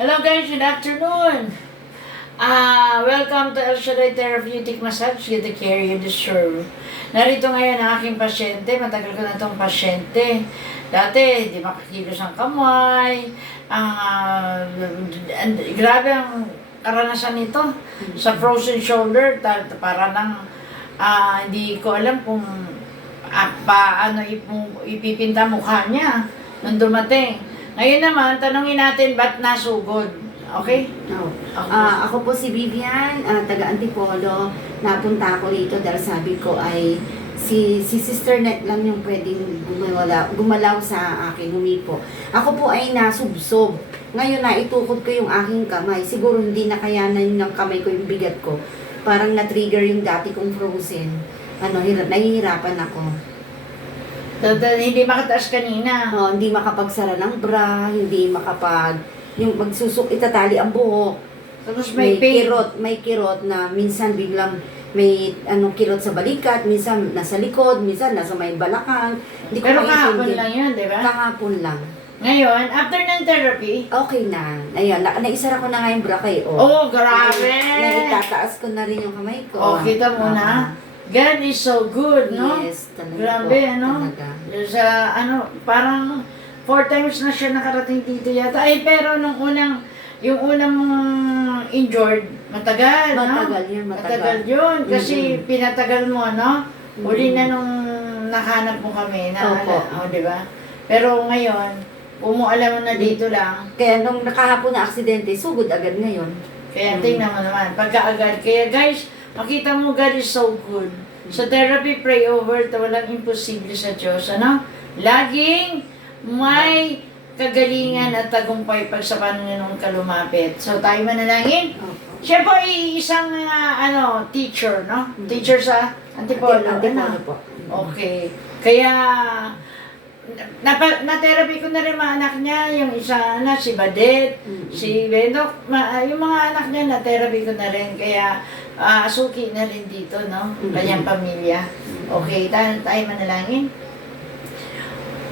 Hello guys, good afternoon. Welcome to El Shaddai Therapeutic Massage. Get the care you deserve. Narito ngayon ang aking pasyente. Matagal ko na itong pasyente. Dati, di makakilos ang kamay. Grabe ang karanasan nito. Sa frozen shoulder, para nang hindi ko alam kung paano ipipinta mukha niya nung dumating. Ngayon naman, tanongin natin ba't nasugod. Okay? No. Ako po si Vivian, taga Antipolo. Napunta ako rito dahil sabi ko ay si Sister Net lang yung pwedeng gumalaw sa akin, humipo. Ako po ay nasubsob. Ngayon na itukod ko yung aking kamay. Siguro hindi nakayanan ng kamay ko yung bigat ko. Parang na-trigger yung dati kong frozen. Nahihirapan ako. Hindi makataas kanina. Hindi makapagsara ng bra, hindi yung itatali ang buhok. Tapos may pain. May kirot na minsan biglang may kirot sa balikat, minsan nasa likod, minsan nasa may balakang. Hindi ko Pero kahapon maintindihan. lang yun, di ba? Kahapon lang. Ngayon, after ng therapy, Okay na. Ayun, naisara ko na nga yung bra kay grabe! Naitataas ko na rin yung kamay ko. Kita mo na. God is so good, no? Yes, talaga Grabe, po, ano? talaga. Sa, parang 4 times na siya nakarating dito yata. Pero yung unang injured, matagal, no? Matagal yun, Matagal yun. Kasi pinatagal mo, no? Uli na nung nakahanap mo kami. Opo. Di ba? Pero ngayon, alam mo na dito lang. Kaya nung nakahapon na aksidente, sugod agad ngayon. Kaya tingnan mo naman, pagkaagad. Kaya guys, makita mo God is so good. Sa therapy, pray over, walang imposible sa Diyos. Ano? Laging may kagalingan at tagumpay pag sa Panginoon ka lumapit. So tayo manalangin. Siya po ay isang teacher, no? Teacher sa Antipolo. Antipolo po. Okay. Kaya na-therapy ko na rin mga anak niya, yung isa si Badet, si Bendok, yung mga anak niya na-therapy ko na rin, kaya suki na rin dito, no? Kanyang pamilya. Okay, tayo manalangin.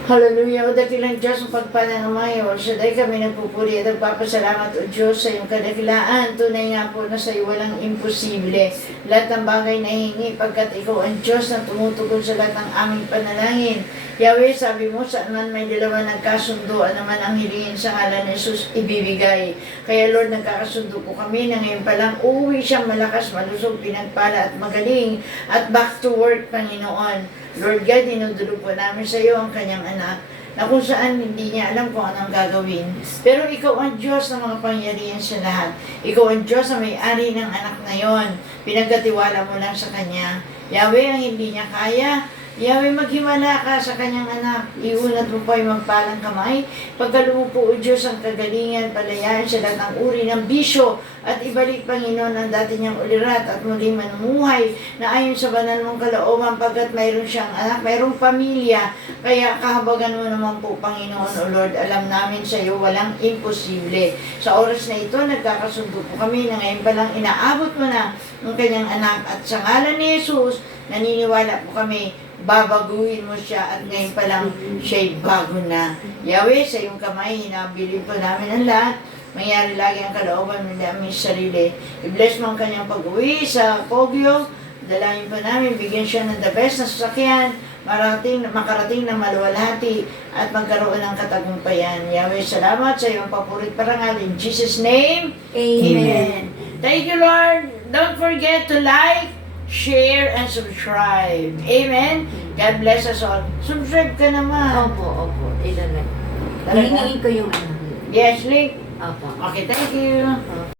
Hallelujah, o dakilang Diyos, ang pagpanangamayo, o Shaddai kami nagpupuri at nagpapasalamat, o Diyos, sa iyong kadakilaan. Tunay nga po na sa iyo walang imposible. Lahat ng bagay na hingi, pagkat ikaw ang Diyos na tumutugon sa lahat ng aming panalangin. Yahweh, sabi mo, saan man may dalawa nagkasundo, naman ang hilingin sa ngalan ni Jesus ibibigay. Kaya Lord, nagkakasundo po kami na ngayon pa lang uuwi siyang malakas, malusog, pinagpala at magaling. At back to work, Panginoon. Lord God, dinudulog po namin sa iyo ang kanyang anak na kung saan hindi niya alam kung anong gagawin. Pero ikaw ang Diyos ng mga pangyarihan sa lahat. Ikaw ang Diyos na may-ari ng anak na yon. Pinagkatiwala mo lang sa kanya. Yahweh, ang hindi niya kaya, Yahweh, maghimala ka sa kanyang anak. Iunat mo po ay magpalang kamay. Pagkalupo, O Diyos, ang kagalingan, palayain sa lahat ng uri ng bisyo at ibalik, Panginoon, ang dati niyang ulirat at muli manumuhay na ayon sa banal mong kalooban pagkat mayroon siyang anak, mayroong pamilya. Kaya kahabagan mo naman po, Panginoon, O Lord, alam namin sa iyo walang imposible. Sa oras na ito, nagkakasundo po kami na ngayon palang inaabot mo na ang kanyang anak at sa ngalan ni Jesus, naniniwala po kami, babaguhin mo siya at ngayon pa lang siya'y bago na. Yahweh, sa iyong kamay, hinabilin po namin ang lahat. Mangyari lagi ang kalooban mo na aming sarili. I-bless mo ang kanyang pag-uwi sa Poggio. Dalangin po namin, bigyan siya ng the best na sasakyan, makarating na maluwalhati at magkaroon ng katagumpayan. Yahweh, salamat sa iyong papurit parangal. In Jesus' name, Amen. Thank you, Lord. Don't forget to like, share, and subscribe. Amen? God bless us all. Subscribe ka naman. Opo. Ilalagay. Talaga? Hihingin ko yung Yes, link. Opo. Okay, thank you.